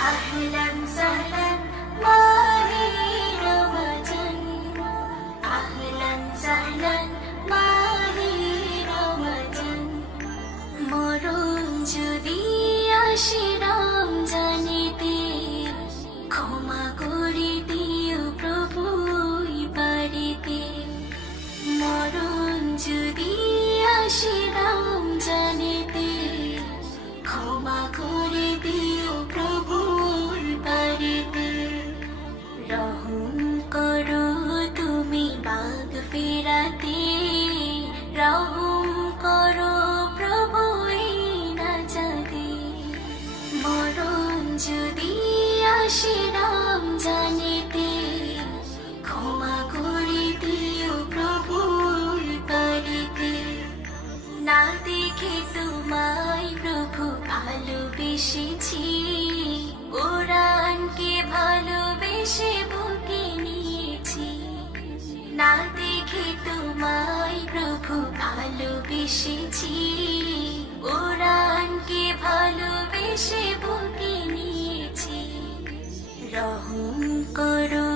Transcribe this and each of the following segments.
أهلا سهلا মাহে রমজান أهلا سهلا মাহে রমজান মরণ যদি আসে রমজানেতে ক্ষমা করে দিও প্রভুই বাড়িতে মরণ যদি আসে রমজানেতে ক্ষমা করে দিও প্রভুর বাড়িতে রহম করো তুমি মাগফিরাতে রহম করো প্রভু এই নাজাতে মরণ যদি আসে রমজানেতে ক্ষমা করে দিও প্রভুর বাড়িতে না দেখে তোমায় প্রভু ভালোবেসেছি কোরআনকে ভালোবেসে বুকে নিয়েছি না দেখে তোমায় প্রভু ভালোবেসেছি কোরআনকে ভালোবেসে বুকে নিয়েছি রহম করো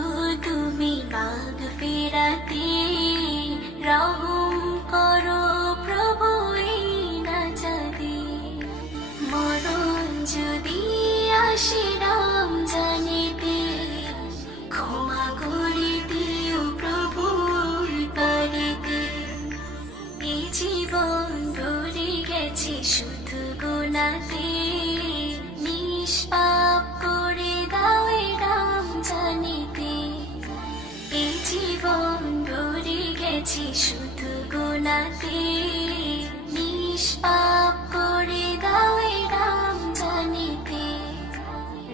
তুমি মাগফিরাতে রহম করো প্রভু এই নাজাতে মরণ যদি আসে রমজানেতে ক্ষমা করে দিও প্রভুর বাড়িতে এই জীবন ভরে গেছে শুধু গুনাতে নিষ্পাপ করে দাও এই রমজানেতে এই জীবন ভরে গেছে শুধু গুনাতে নিষ্পাপ করে দাও এই রমজানেতে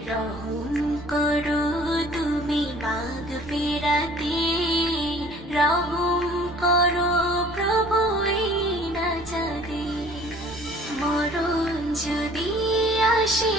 রহম করো তুমি মাগফিরাতে রহম করো প্রভু এই নাজাতে মরণ যদি আসে